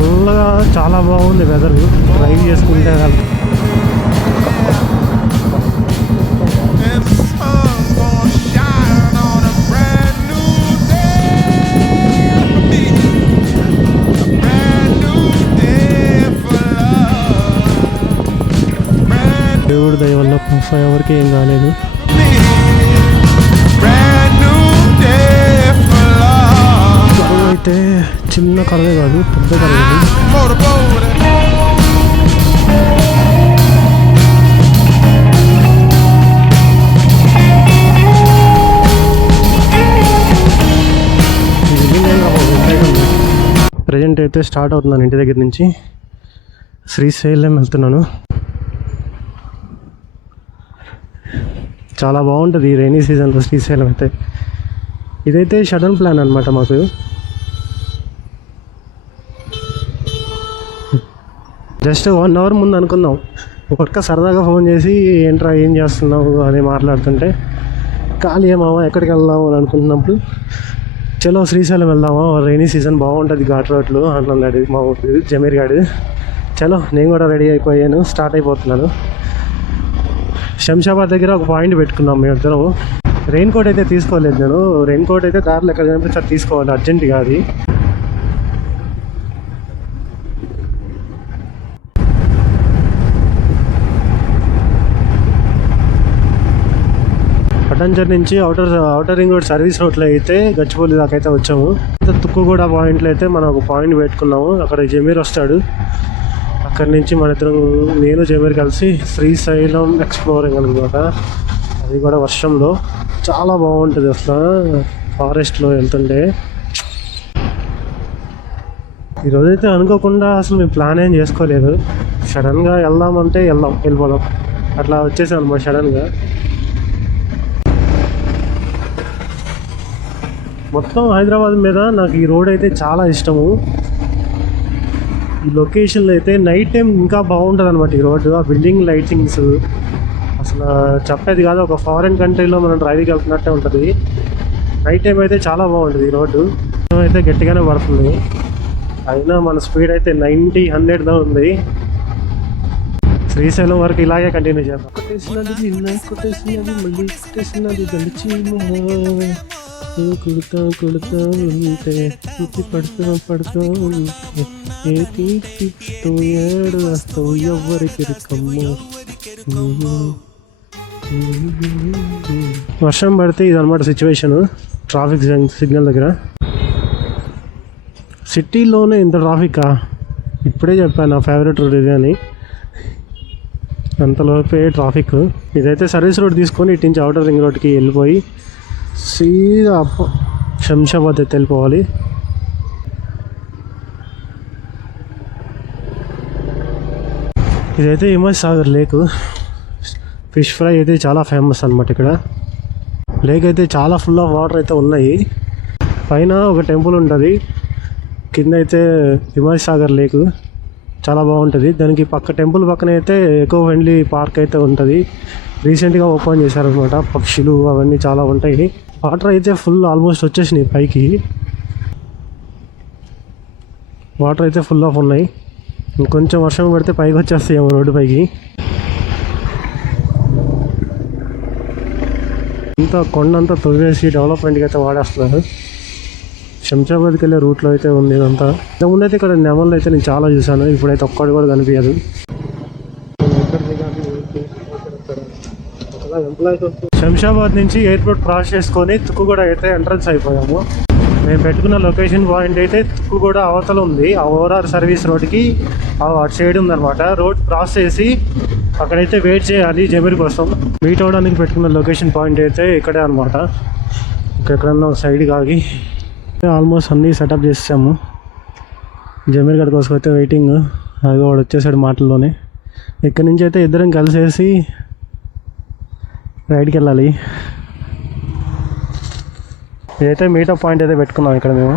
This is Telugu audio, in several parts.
చల్లగా చాలా బాగుంది వెదర్, డ్రైవ్ చేసుకుంటే. దేవుడి దయ వల్ల ఎవరికి ఏం కాలేదు. కరువు అయితే చిన్న కరువే కాదు, పెద్ద కరువు. ప్రజెంట్ అయితే స్టార్ట్ అవుతున్నాను ఇంటి దగ్గర నుంచి, శ్రీశైలం వెళ్తున్నాను. చాలా బాగుంటుంది ఈ రైనీ సీజన్లో శ్రీశైలం అయితే. ఇదైతే సడన్ ప్లాన్ అనమాట మాకు. జస్ట్ 1 అవర్ ముందు అనుకున్నాం, ఒక్క సరదాగా ఫోన్ చేసి ఏంట్రా ఏం చేస్తున్నావు అని మాట్లాడుతుంటే, ఖాళీ ఏమావా ఎక్కడికి వెళ్దాము అని అనుకుంటున్నప్పుడు, చలో శ్రీశైలం వెళ్దామా, రైనీ సీజన్ బాగుంటుంది ఘాట్ రోడ్లు అంటున్నాడు మా ఊరి జమీర్ గాడు. చలో నేను కూడా రెడీ అయిపోయాను, స్టార్ట్ అయిపోతున్నాను. శంషాబాద్ దగ్గర ఒక పాయింట్ పెట్టుకున్నాం మేమిద్దరం. రెయిన్ కోట్ అయితే తీసుకోలేదు నేను. రెయిన్ కోట్ అయితే దారిలో ఎక్కడ కనిపిస్తే తీసుకోవాలి, అర్జెంటుగా అది. పటాన్చర్ నుంచి అవుటర్ రింగ్ రోడ్ సర్వీస్ రోడ్లో అయితే గచ్చిబౌలి దాకా అయితే వచ్చాము. తుక్కుగూడ పాయింట్లో అయితే మనం ఒక పాయింట్ పెట్టుకున్నాము. అక్కడ జమీర్ వస్తాడు, అక్కడి నుంచి మన ఇద్దరం నేను జమీర్ కలిసి శ్రీశైలం ఎక్స్ప్లోరింగ్ అనమాట. అది కూడా వర్షంలో చాలా బాగుంటుంది అసలు, ఫారెస్ట్లో వెళ్తుంటే. ఈరోజైతే అనుకోకుండా అసలు మేము ప్లాన్ ఏం చేసుకోలేదు, సడన్గా వెళ్దామంటే వెళ్ళిపోదాం అట్లా వచ్చేసాం అనమాట సడన్గా. మొత్తం హైదరాబాద్ మీద నాకు ఈ రోడ్ అయితే చాలా ఇష్టము. ఈ లొకేషన్లో అయితే నైట్ టైం ఇంకా బాగుంటుంది అనమాట ఈ రోడ్డు. ఆ బిల్డింగ్ లైటింగ్స్ అసలు చెప్పేది కాదు, ఒక ఫారెన్ కంట్రీలో మనం డ్రైవింగ్ వెళ్తున్నట్టే ఉంటుంది. నైట్ టైం అయితే చాలా బాగుంటుంది ఈ రోడ్డు. అయితే గట్టిగానే పడుతుంది, అయినా మన స్పీడ్ అయితే 90-100 దా ఉంది. శ్రీశైలం వరకు ఇలాగే కంటిన్యూ చేద్దాం. కొడుతా ఉంటే పడుతూ ఉంటే ఏడు వస్తావు ఎవరికి వర్షం పడితే ఇదన్నమాట సిచ్యువేషన్. ట్రాఫిక్ సిగ్నల్ దగ్గర సిటీలోనే ఇంత ట్రాఫికా? ఇప్పుడే చెప్పాను నా ఫేవరెట్ రోడ్ ఇది అని, అంతలోపే ట్రాఫిక్. ఇదైతే సర్వీస్ రోడ్ తీసుకొని ఇటు నుంచి అవుటర్ రింగ్ రోడ్కి వెళ్ళిపోయి సీదా శంషాబాద్ అయితే వెళ్ళిపోవాలి. ఇదైతే హిమజ్ సాగర్ లేక్. ఫిష్ ఫ్రై అయితే చాలా ఫేమస్ అనమాట ఇక్కడ. లేక్ అయితే చాలా ఫుల్ ఆఫ్ వాటర్ అయితే ఉన్నాయి. పైన ఒక టెంపుల్ ఉంటుంది, కింద అయితే హిమజ్ సాగర్ లేక్ చాలా బాగుంటుంది. దానికి టెంపుల్ పక్కన అయితే ఎకో ఫ్రెండ్లీ పార్క్ అయితే ఉంటుంది, రీసెంట్గా ఓపెన్ చేశారనమాట. పక్షులు అవన్నీ చాలా ఉంటాయి. వాటర్ అయితే ఫుల్ ఆల్మోస్ట్ వచ్చేసినాయి పైకి, వాటర్ అయితే ఫుల్ ఆఫ్ ఉన్నాయి. ఇంకొంచెం వర్షం పడితే పైకి వచ్చేస్తాయేమో రోడ్డు పైకి. ఇంత కొండంతా తొవ్వేసి డెవలప్మెంట్కి అయితే వాడేస్తున్నారు. శంషాబాద్కి వెళ్ళే రూట్లో అయితే ఉంది ఇదంతా. ఇంతకుముందైతే ఇక్కడ నెమళ్ళు అయితే నేను చాలా చూశాను, ఇప్పుడైతే ఒక్కటి కూడా కనిపించదు. శంషాబాద్ నుంచి ఎయిర్పోర్ట్ క్రాస్ చేసుకొని తుక్కుగూడ అయితే ఎంట్రన్స్ అయిపోయాము. మేము పెట్టుకున్న లొకేషన్ పాయింట్ అయితే తుక్కుగూడ అవతల ఉంది, ఆ ఓఆర్ఆర్ సర్వీస్ రోడ్కి అటు సైడ్ ఉందన్నమాట. రోడ్ క్రాస్ చేసి అక్కడైతే వెయిట్ చేయాలి జమీర్ కోసం. మీట్ అవ్వడానికి పెట్టుకున్న లొకేషన్ పాయింట్ అయితే ఇక్కడే అనమాట. ఎక్కడన్నా సైడ్ కాగి ఆల్మోస్ట్ అన్నీ సెటప్ చేసాము. జమీర్ గడి కోసం అయితే వెయిటింగ్. అది వాడు వచ్చేసాడు మాటల్లోనే. ఇక్కడి నుంచి అయితే ఇద్దరం కలిసేసి రైడ్కి వెళ్ళాలి. ఇదైతే మీటప్ పాయింట్ అయితే పెట్టుకున్నాం ఇక్కడ మేము.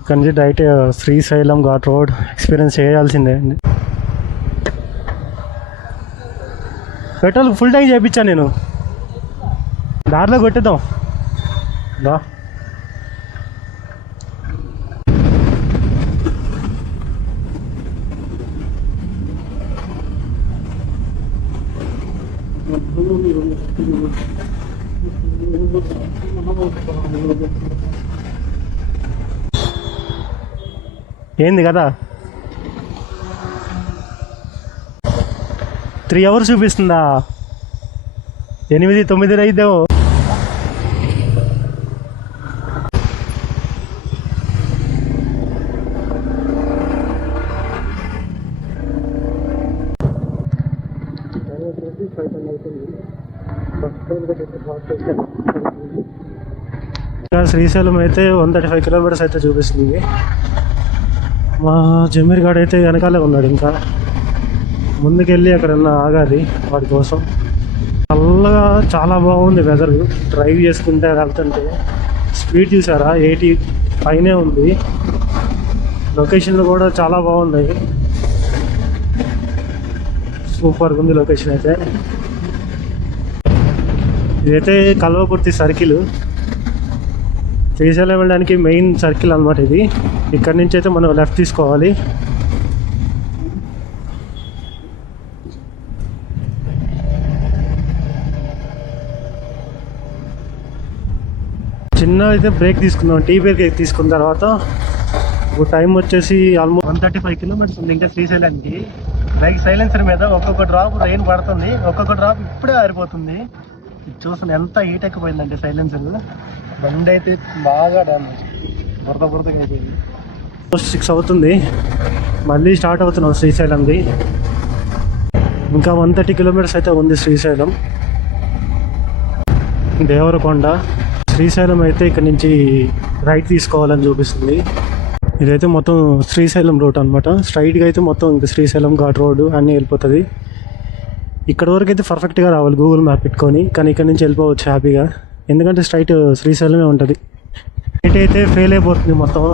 ఇక్కడ నుంచి direct Srisailam ghat road experience చేయాల్సిందే. పెట్రోల్ ఫుల్ ట్యాంక్ చేయించాను నేను, దారిలో కొట్టేద్దాం దా. ఏంది కదా 3 hours చూపిస్తుందా? 8-9 అయిద్దాము. శ్రీశైలం అయితే 135 kilometers అయితే చూపిస్తుంది. మా జమీర్ గాడు అయితే వెనకాలే ఉన్నాడు. ఇంకా ముందుకెళ్ళి అక్కడన్నా ఆగాలి వాడి కోసం. చల్లగా చాలా బాగుంది వెదర్. డ్రైవ్ చేసుకుంటే వెళ్తుంటే స్పీడ్ చూసారా 80 పైనే ఉంది. లొకేషన్లు కూడా చాలా బాగున్నాయి. సూపర్గా ఉంది లొకేషన్ అయితే. ఇదైతే కల్వకుర్తి సర్కిల్, శ్రీశైలం వెళ్ళడానికి మెయిన్ సర్కిల్ అనమాట ఇది. ఇక్కడ నుంచి అయితే మనం లెఫ్ట్ తీసుకోవాలి. చిన్న అయితే బ్రేక్ తీసుకుందాం. టీ బ్రేక్ తీసుకున్న తర్వాత ఇప్పుడు టైం వచ్చేసి ఆల్మోస్ట్ 135 kilometers ఉంది ఇంకా శ్రీశైలానికి. బైక్ సైలెన్సర్ మీద ఒక్కొక్క డ్రాప్ రెయిన్ పడుతుంది, ఒక్కొక్క డ్రాప్ ఇప్పుడే ఆరిపోతుంది. చూసాను ఎంత హీట్ ఎక్కిపోయిందంటే సైలెన్సర్. బండి అయితే బాగా డ్యామేజ్, బురదగా అయిపోయింది. 6 అవుతుంది, మళ్ళీ స్టార్ట్ అవుతున్నాం శ్రీశైలంది. ఇంకా 130 kilometers అయితే ఉంది శ్రీశైలం. దేవరకొండ శ్రీశైలం అయితే ఇక్కడ నుంచి రైట్ తీసుకోవాలని చూపిస్తుంది. ఇదైతే మొత్తం శ్రీశైలం రూట్ అనమాట. స్ట్రైట్గా అయితే మొత్తం ఇంకా శ్రీశైలం ఘాట్ రోడ్డు అన్నీ వెళ్ళిపోతుంది. ఇక్కడ వరకు అయితే పర్ఫెక్ట్గా రావాలి గూగుల్ మ్యాప్ పెట్టుకొని, కానీ ఇక్కడ నుంచి వెళ్ళిపోవచ్చు హ్యాపీగా, ఎందుకంటే స్ట్రైట్ శ్రీశైలమే ఉంటుంది. రైట్ అయితే ఫెయిల్ అయిపోతుంది మొత్తం.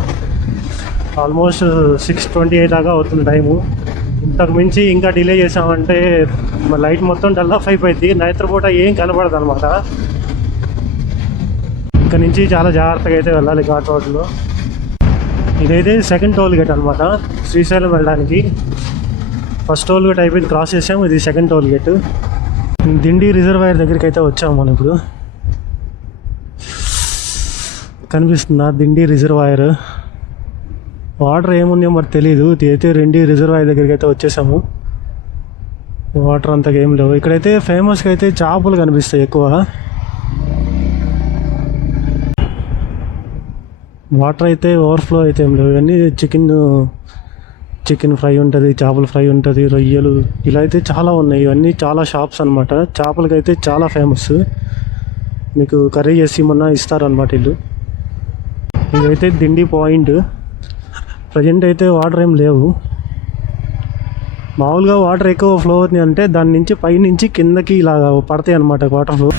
ఆల్మోస్ట్ 6:28 దాకా అవుతుంది టైము. ఇంతకు మించి ఇంకా డిలే చేసామంటే లైట్ మొత్తం డల్ ఆఫ్ అయిపోయింది. నైత్రపూట ఏం కనపడదు అనమాట. ఇక్కడ నుంచి చాలా జాగ్రత్తగా అయితే వెళ్ళాలి ఘాట్ రోడ్లో. ఇదైతే సెకండ్ టోల్ గేట్ అనమాట శ్రీశైలం వెళ్ళడానికి. ఫస్ట్ టోల్ గేట్ అయిపోయింది, క్రాస్ చేసాము. ఇది second toll gate. Dindi reservoir దగ్గరికి అయితే వచ్చాము మనం ఇప్పుడు. కనిపిస్తుందా దిండి రిజర్వాయర్? వాటర్ ఏమున్నాయో మరి తెలీదు. అయితే దిండి రిజర్వాయర్ దగ్గరికి అయితే వచ్చేసాము. వాటర్ అంతగా ఏం లేవు. ఇక్కడైతే ఫేమస్గా అయితే చేపలు కనిపిస్తాయి ఎక్కువ. వాటర్ అయితే ఓవర్ఫ్లో అయితే ఏం లేవు. ఇవన్నీ చికెన్ ఫ్రై ఉంటుంది, చేపల ఫ్రై ఉంటుంది, రొయ్యలు ఇలా అయితే చాలా ఉన్నాయి. ఇవన్నీ చాలా షాప్స్ అనమాట. చేపలకైతే చాలా ఫేమస్. మీకు కర్రీ చేసి మొన్న ఇస్తారనమాట వీళ్ళు. ఇదైతే దిండి పాయింట్. ప్రజెంట్ అయితే వాటర్ ఏం లేవు. మామూలుగా వాటర్ ఎక్కువ ఫ్లో అవుతుంది అంటే దాని నుంచి పైనుంచి కిందకి ఇలా పడతాయి అనమాట వాటర్ ఫ్లో.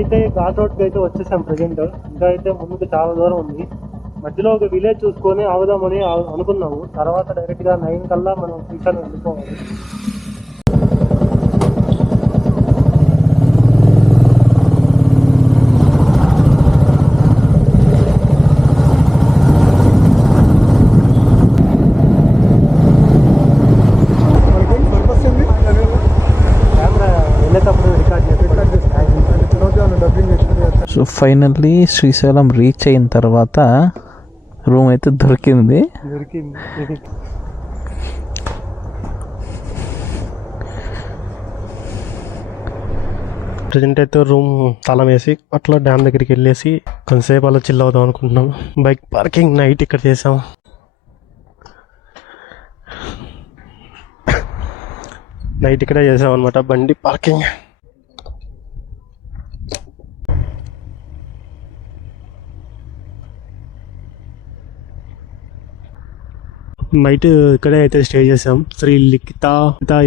అయితే ఘాట్ రోడ్కి అయితే వచ్చేసాం ప్రజెంట్. ఇంకా అయితే ముందుకు చాలా దూరం ఉంది. మధ్యలో ఒక విలేజ్ చూసుకొని ఆగుదామని అనుకున్నాము. తర్వాత డైరెక్ట్గా 9 కల్లా మనం శ్రీశైలం వెళ్ళిపోవాలి. కెమెరా వెళ్ళేటప్పుడు రికార్డ్ చేసి సో ఫైనల్లీ శ్రీశైలం రీచ్ అయిన తర్వాత రూమ్ అయితే దొరికింది. ప్రజెంట్ అయితే రూమ్ తాళం వేసి అట్లా డ్యామ్ దగ్గరికి వెళ్ళేసి కొంతసేపు అలా చిల్ అవుదాం అనుకుంటున్నాం. బైక్ పార్కింగ్ నైట్ ఇక్కడ చేసాం. నైట్ ఇక్కడే చేసాం అనమాట బండి పార్కింగ్. నైట్ ఇక్కడే అయితే స్టే చేసాం. Shri Likhita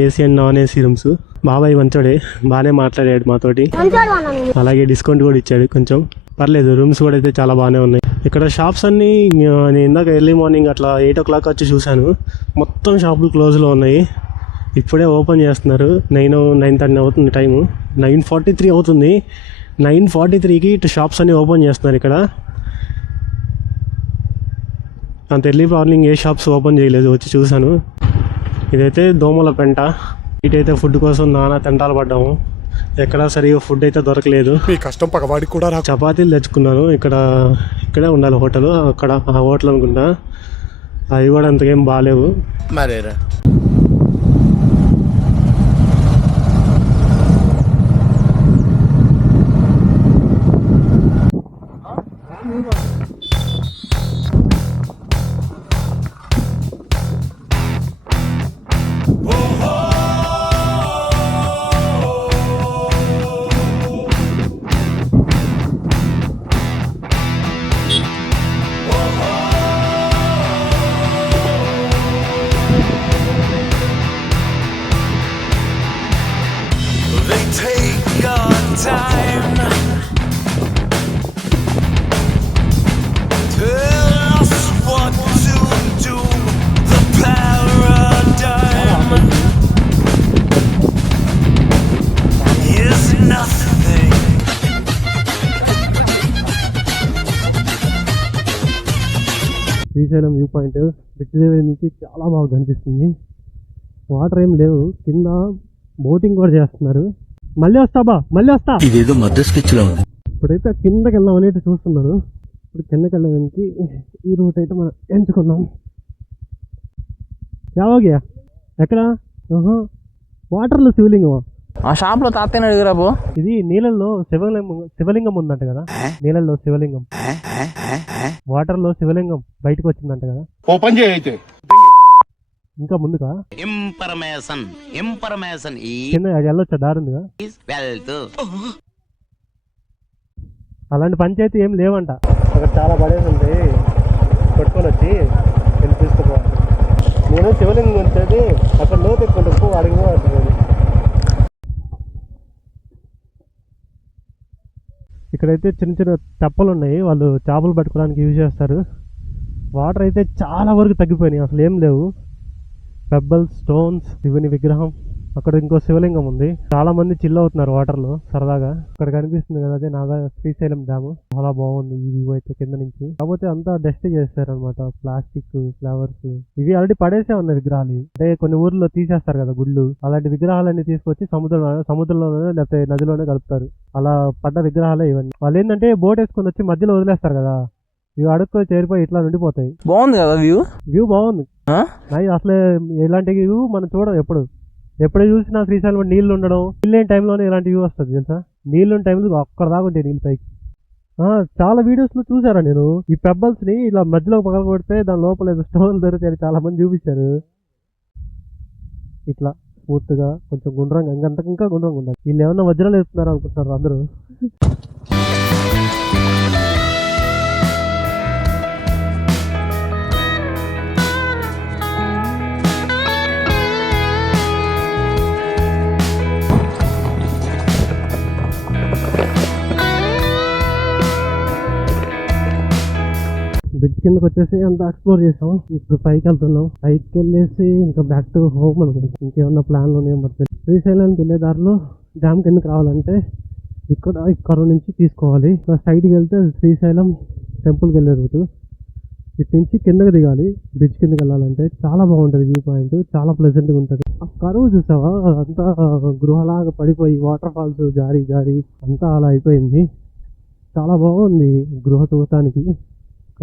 AC and non AC rooms. బాబాయ్ మంచోడే, బాగానే మాట్లాడాడు మాతోటి, అలాగే డిస్కౌంట్ కూడా ఇచ్చాడు కొంచెం. పర్లేదు, రూమ్స్ కూడా అయితే చాలా బాగానే ఉన్నాయి. ఇక్కడ షాప్స్ అన్నీ నేను ఇందాక ఎర్లీ మార్నింగ్ అట్లా 8 o'clock వచ్చి చూశాను, మొత్తం షాపులు క్లోజ్లో ఉన్నాయి. ఇప్పుడే ఓపెన్ చేస్తున్నారు. 9:30 అవుతుంది టైము. 9:43 అవుతుంది. 9:43కి ఇటు షాప్స్ అన్నీ ఓపెన్ చేస్తున్నారు. ఇక్కడ అంత ఎర్లీ మార్నింగ్ ఏ షాప్స్ ఓపెన్ చేయలేదు, వచ్చి చూశాను. ఇదైతే దోమల పెంట. ఇటైతే ఫుడ్ కోసం నానా తంటాలు పడ్డాము. ఎక్కడా సరిగా ఫుడ్ అయితే దొరకలేదు. కష్టం పగవాడికి కూడా. చపాతీలు తెచ్చుకున్నాను. ఇక్కడే ఉండాలి హోటల్, అక్కడ ఆ హోటల్ అనుకుంటా. అవి కూడా అంతకేం బాగాలేవు. మరేరా శ్రీశైలం వ్యూ పాయింట్ బ్రిడ్జ్ దగ్గర నుంచి చాలా బాగా కనిపిస్తుంది. వాటర్ ఏం లేవు, కింద బోటింగ్ కూడా చేస్తున్నారు. మళ్ళీ వస్తా. ఇదేదో మధ్య స్కెచ్ లో ఉంది. ఇప్పుడైతే కిందకి వెళ్దాం అనేది చూస్తున్నాను. ఇప్పుడు కిందకి వెళ్ళడానికి ఈ రూట్ అయితే మనం ఎంచుకున్నాం. యావోగియా ఎక్కడ? వాటర్లో శివలింగమా? ఆ షాప్ లో తాతయ్యని అడిగిరా పో. ఇది నీళ్ళల్లో శివలింగం ఉందంట కదా. నీళ్ళల్లో శివలింగం, వాటర్ లో శివలింగం బయటకు వచ్చిందంట కదా. ఓపెన్ చేయైతే ఇంకా ముందుగా కింద అది వెళ్ళొచ్చా? దారుందిగా. అలాంటి పంచాయతీ ఏం లేవంట. అక్కడ చాలా పడేసి ఉంటాయి, కొట్టుకొని వచ్చి వెళ్ళి తీసుకుపోవాలి. నేను శివలింగం వచ్చేది అక్కడ లోపు ఎక్కువ అడిగిపోతుంది. ఇక్కడైతే చిన్న చిన్న తెప్పలు ఉన్నాయి, వాళ్ళు చేపలు పట్టుకోవడానికి యూజ్ చేస్తారు. వాటర్ అయితే చాలా వరకు తగ్గిపోయినాయి, అసలు ఏం లేవు. పెబ్బల్స్, స్టోన్స్, శివుని విగ్రహం, అక్కడ ఇంకో శివలింగం ఉంది. చాలా మంది చిల్ అవుతున్నారు వాటర్ లో సరదాగా. ఇక్కడ కనిపిస్తుంది కదా, అదే నాగా శ్రీశైలం డ్యామ్. చాలా బాగుంది ఈ వ్యూ అయితే కింద నుంచి. కాకపోతే అంతా డస్ట్ చేస్తారు అనమాట, ప్లాస్టిక్, ఫ్లవర్స్. ఇవి ఆల్రెడీ పడేసే ఉన్న విగ్రహాలు. అంటే కొన్ని ఊర్లో తీసేస్తారు కదా గుళ్ళు, అలాంటి విగ్రహాలన్నీ తీసుకొచ్చి సముద్రంలోనే లేకపోతే నదిలోనే కలుపుతారు. అలా పడ్డ విగ్రహాలే ఇవన్నీ. వాళ్ళు ఏంటంటే బోట్ వేసుకొని వచ్చి మధ్యలో వదిలేస్తారు కదా, ఇవి అడుక్కు చేరిపోయి ఇట్లా ఉండిపోతాయి. బాగుంది కదా వ్యూ బాగుంది. అసలే ఇలాంటి వ్యూ మనం చూడం ఎప్పుడు చూసినా శ్రీశైలం నీళ్లు ఉండడం, నీళ్ళని టైంలోనే ఇలాంటి వ్యూ వస్తుంది తెలుసా. నీళ్ళు టైంలో అక్కడ దాకా ఉంటాయి నీళ్ళు పైకి. చాలా వీడియోస్ లో చూసారా నేను, ఈ పెబ్బల్స్ ని ఇలా మధ్యలో పగల కొడితే దాని లోపల స్టోన్ దొరుకుతాయని చాలా మంది చూపించారు. ఇట్లా పూర్తిగా కొంచెం గుండ్రంగా, ఇంకా గుండ్రంగా ఉండాలి. వీళ్ళు ఏమన్నా వజ్రాలు వేస్తున్నారు అనుకుంటున్నారు అందరూ. బ్రిడ్జ్ కిందకి వచ్చేసి అంతా ఎక్స్ప్లోర్ చేసాం. ఇప్పుడు పైకి వెళ్తున్నాం. పైకి వెళ్ళేసి ఇంకా బ్యాక్ టు హోమ్ అనుకుంటాం. ఇంకేమన్నా ప్లాన్లు ఉన్నాయో మరి. శ్రీశైలానికి వెళ్ళే దారిలో డ్యామ్ కిందకి రావాలంటే ఇక్కడ నుంచి తీసుకోవాలి. సైడ్కి వెళ్తే శ్రీశైలం టెంపుల్కి వెళ్ళే రూటు. ఇటు నుంచి కిందకి దిగాలి. బ్రిడ్జ్ కిందకి వెళ్ళాలంటే చాలా బాగుంటుంది వ్యూ పాయింట్, చాలా ప్లెజెంట్గా ఉంటుంది. ఆ కరువు చూసావా, అంతా గృహలాగా పడిపోయి వాటర్ ఫాల్స్ జారీ అంతా అలా అయిపోయింది. చాలా బాగుంది గృహ చూడటానికి.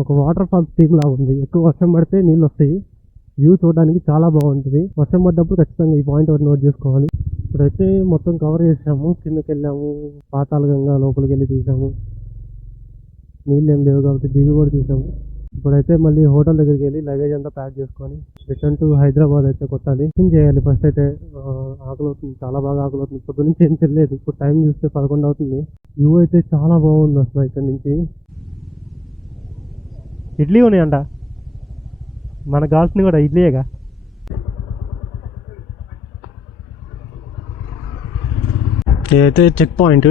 ఒక వాటర్ ఫాల్ స్ట్రీమ్ లా ఉంది. ఎక్కువ వర్షం పడితే నీళ్ళు వస్తాయి. వ్యూ చూడడానికి చాలా బాగుంటుంది. వర్షం పడ్డప్పుడు ఖచ్చితంగా ఈ పాయింట్ ఒకటి నోట్ చేసుకోవాలి. ఇప్పుడైతే మొత్తం కవర్ చేసాము. కిందకి వెళ్ళాము, పాతాళ గంగా లోపలికి వెళ్ళి చూసాము. నీళ్ళు ఏం లేవు కాబట్టి దిగు కూడా చూసాము. ఇప్పుడైతే మళ్ళీ హోటల్ దగ్గరికి వెళ్ళి లగేజ్ అంతా ప్యాక్ చేసుకొని రిటర్న్ టు హైదరాబాద్ అయితే కొట్టాలి. ఏం చేయాలి ఫస్ట్ అయితే. ఆకలి అవుతుంది, చాలా బాగా ఆకలి అవుతుంది. పొద్దు నుంచి ఏం తెలియదు. ఇప్పుడు టైం చూస్తే 11 అవుతుంది. వ్యూ అయితే చాలా బాగుంది అసలు. ఇక్కడ నుంచి ఇడ్లీ ఉన్నాయంట. మనకు కావాల్సింది కూడా ఇడ్లీయేగా. ఇదైతే చెక్ పాయింట్.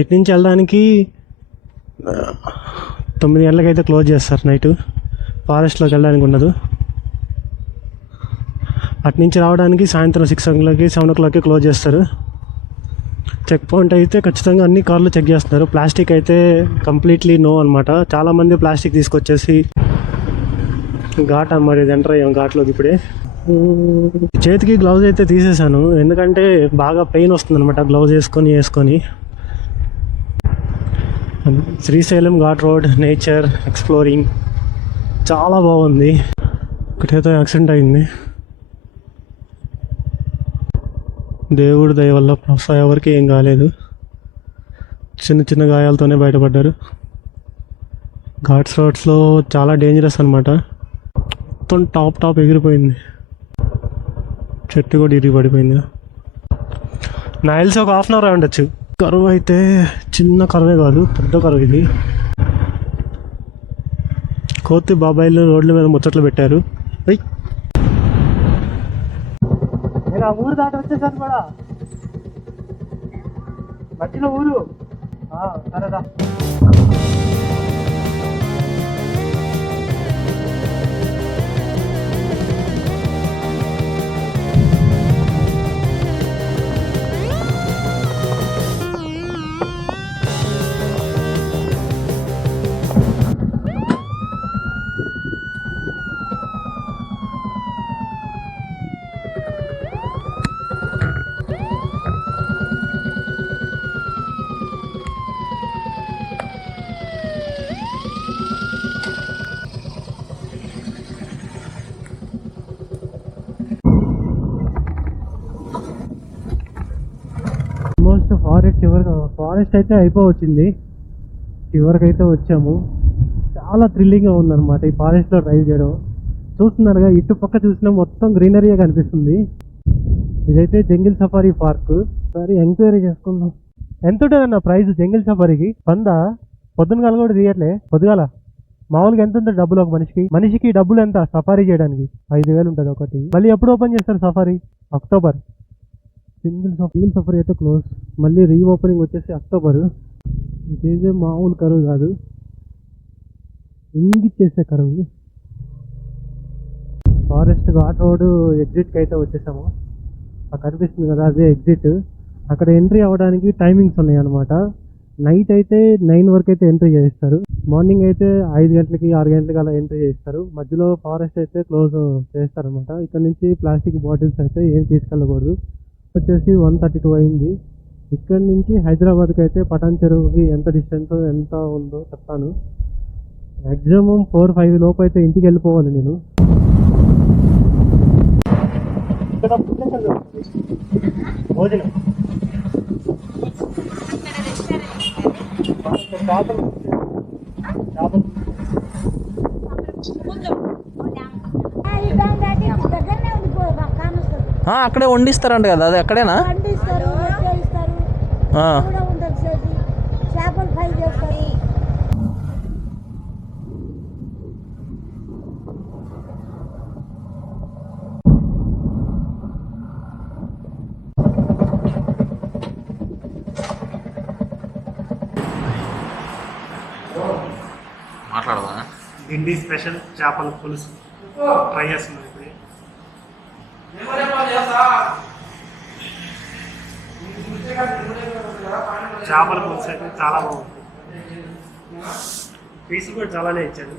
ఇటు నుంచి వెళ్ళడానికి 9 గంటలకైతే క్లోజ్ చేస్తారు నైట్. ఫారెస్ట్లోకి వెళ్ళడానికి ఉండదు. అటు నుంచి రావడానికి సాయంత్రం 6 o'clock 7 o'clock క్లోజ్ చేస్తారు. చెక్ పాయింట్ అయితే ఖచ్చితంగా అన్ని కార్లు చెక్ చేస్తున్నారు. ప్లాస్టిక్ అయితే కంప్లీట్లీ నో అనమాట. చాలామంది ప్లాస్టిక్ తీసుకొచ్చేసి ఘాట్ మరి ఎంటర్ అయ్యాం ఘాట్లోకి ఇప్పుడే. చేతికి గ్లౌజ్ అయితే తీసేసాను, ఎందుకంటే బాగా పెయిన్ వస్తుంది అనమాట గ్లౌజ్ వేసుకొని. Srisailam ghat road, nature exploring చాలా బాగుంది. ఒకటైతే యాక్సిడెంట్ అయింది. దేవుడి దయ వల్ల ఎవరికి ఏం కాలేదు. చిన్న చిన్న గాయాలతోనే బయటపడ్డారు. ఘాట్స్ రోడ్స్లో చాలా డేంజరస్ అనమాట. మొత్తం టాప్ ఎగిరిపోయింది. చెట్టు కూడా ఇరిగి పడిపోయింది. నైల్స్ ఒక 1/2 hour ఉండొచ్చు. కరువు అయితే చిన్న కరువే కాదు, పెద్ద కరువు ఇది. కోతి బాబాయిలు రోడ్ల మీద ముచ్చట్లు పెట్టారు. ఊరు దాటి వచ్చేసాను కూడా, మధ్యలో ఊరు. సరేదా. ఆల్మోస్ట్ ఫారెస్ట్ అయితే అయిపోవచ్చింది. చివరికి అయితే వచ్చాము. చాలా థ్రిల్లింగ్గా ఉందన్నమాట ఈ ఫారెస్ట్లో డ్రైవ్ చేయడం. చూస్తున్నారుగా, ఇటు పక్క చూసినా మొత్తం గ్రీనరీగా కనిపిస్తుంది. ఇదైతే జంగిల్ సఫారీ పార్క్. సరే ఎంక్వైరీ చేసుకుందాం. ఎంత ఉంటుందన్న ప్రైస్ జంగిల్ సఫారీకి? 100. పొద్దునగాల కూడా తీయట్లే. పొద్దుగాల మామూలుగా ఎంత ఉంటుంది డబ్బులు ఒక మనిషికి డబ్బులు ఎంత సఫారీ చేయడానికి? 5,000 ఉంటుంది ఒకటి. మళ్ళీ ఎప్పుడు ఓపెన్ చేస్తారు సఫారీ? అక్టోబర్. సింగిల్ సఫారీ అయితే క్లోజ్. మళ్ళీ రీఓపెనింగ్ వచ్చేసి అక్టోబర్. ఇదేదే మామూలు కరువు కాదు, ఇంగిచ్చేసే కరువు. ఫారెస్ట్ ఘాట్ రోడ్ ఎగ్జిట్కి అయితే వచ్చేసాము. అక్కడ కనిపిస్తుంది కదా, అదే ఎగ్జిట్. అక్కడ ఎంట్రీ అవ్వడానికి టైమింగ్స్ ఉన్నాయి అనమాట. నైట్ అయితే 9 వరకు అయితే ఎంట్రీ చేస్తారు. మార్నింగ్ అయితే 5 గంటలకి 6 గంటలకి అలా ఎంట్రీ చేస్తారు. మధ్యలో ఫారెస్ట్ అయితే క్లోజ్ చేస్తారనమాట. ఇక్కడ నుంచి ప్లాస్టిక్ బాటిల్స్ అయితే ఏం తీసుకెళ్ళకూడదు. వచ్చేసి 1:32 అయింది. ఇక్కడ నుంచి హైదరాబాద్కి అయితే పటాన్ చెరువుకి ఎంత డిస్టెన్స్ ఎంత ఉందో చెప్తాను. మ్యాక్సిమం 4-5 లోపు అయితే ఇంటికి వెళ్ళిపోవాలి నేను. అక్కడే వండిస్తారంట కదా, అది అక్కడేనా? చేపలు ఫ్రై చేస్తారు. మాట్లాడదా? దిండి స్పెషల్ చేపల పులుసు ట్రై చేస్తున్నాం ఇప్పుడు. చేపల పులుసు అయితే చాలా బాగుంది. పీసులు కూడా చాలానే ఇచ్చారు.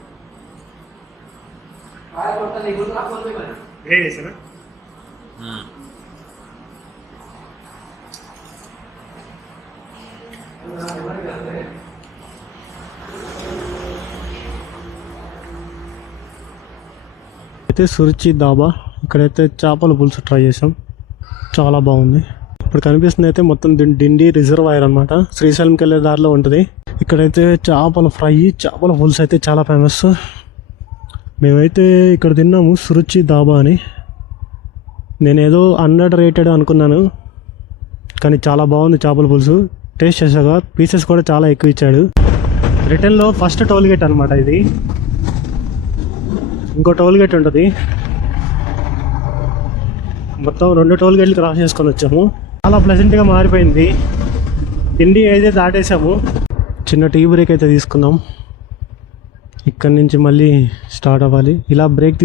ఏ చేశారు? అయితే సురుచి దాబా, ఇక్కడైతే చేపల పులుసు ట్రై చేసాం, చాలా బాగుంది. ఇప్పుడు కనిపిస్తుంది అయితే మొత్తం డిండి రిజర్వాయర్ అనమాట, శ్రీశైలంకి వెళ్ళే దారిలో ఉంటుంది. ఇక్కడైతే చేపల ఫ్రై, చేపల పులుసు అయితే చాలా ఫేమస్. మేమైతే ఇక్కడ తిన్నాము సురుచి దాబా అని. నేనేదో అండర్ రేటెడ్ అనుకున్నాను, కానీ చాలా బాగుంది చేపల పులుసు. టేస్ట్ చేసాక పీసెస్ కూడా చాలా ఎక్కువ ఇచ్చాడు. రిటర్న్లో ఫస్ట్ టోల్ గేట్ అనమాట ఇది, ఇంకో టోల్ గేట్ ఉంటుంది. మొత్తం 2 టోల్ గేట్లు క్రాస్ చేసుకొని వచ్చాము. చాలా ప్లెజెంట్గా మారిపోయింది. డిండి అయితే దాటేసాము. చిన్న టీ బ్రేక్ అయితే తీసుకున్నాం. ఇక్కడి నుంచి మళ్ళీ స్టార్ట్ అవ్వాలి. ఇలా బ్రేక్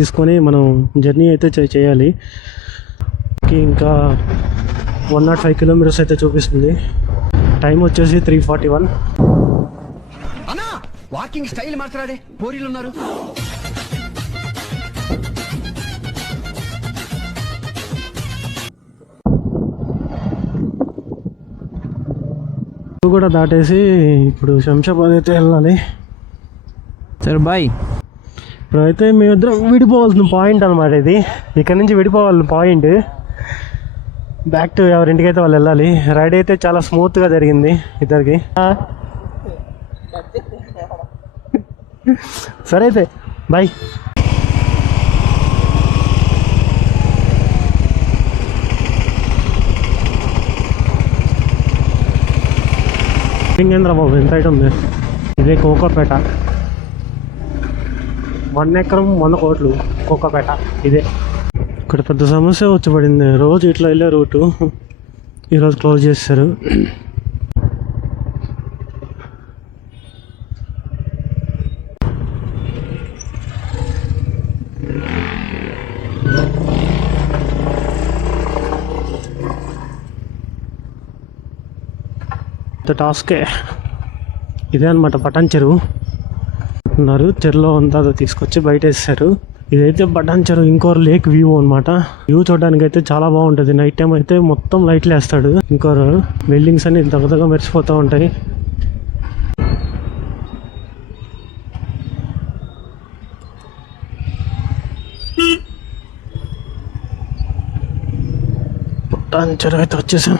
తీసుకొని మనం జర్నీ అయితే చేయాలి. ఇంకా 105 కిలోమీటర్స్ అయితే చూపిస్తుంది. టైం వచ్చేసి 3:41. అన్నా వాకింగ్ స్టైల్ మార్చరాదే, పోరీలు ఉన్నారు. కూడా దాటేసి ఇప్పుడు శంషాబాద్ అయితే వెళ్ళాలి. సరే బాయ్. ఇప్పుడైతే మేమిద్దరం విడిపోవాల్సిన పాయింట్ అనమాట ఇది. ఇక్కడ నుంచి విడిపోవాల్సిన పాయింట్. బ్యాక్ టు ఎవరింటికి అయితే వాళ్ళు వెళ్ళాలి. రైడ్ అయితే చాలా స్మూత్గా జరిగింది ఇద్దరికి. సరే అయితే బాయ్. బాబు ఎంత హైట్ ఉంది. ఇదే కోకోపేట, 1 ఎకరం 100 కోట్లు కోకోపేట ఇదే. ఇక్కడ పెద్ద సమస్య వచ్చి పడింది. రోజు ఇట్లా వెళ్ళే రూటు ఈరోజు క్లోజ్ చేస్తారు. టాస్కే ఇదే అనమాట. పటాన్ చెరువు ఉన్నారు, చెరువులో అంతా తీసుకొచ్చి బయట వేస్తారు. ఇదైతే పటాన్ చెరువు ఇంకో లేక్ వ్యూ అనమాట. వ్యూ చూడడానికి అయితే చాలా బాగుంటుంది. నైట్ టైం అయితే మొత్తం లైట్లు వేస్తాడు. ఇంకో బిల్డింగ్స్ అన్ని దగ్గరగా మెరిసిపోతూ ఉంటాయి. పటాన్ చెరువు అయితే వచ్చేసాం.